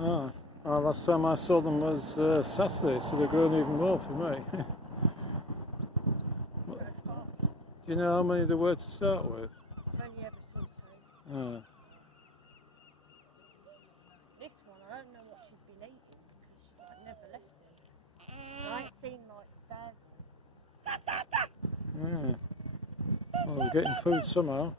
Ah, last time I saw them was Saturday, so they're growing even more for me. Do you know how many there were to start with? I've only ever seen two. Ah. This one, I don't know what she's been eating because she's like never left it. I ain't seen like Dad. Yeah. Well, they're getting food somehow.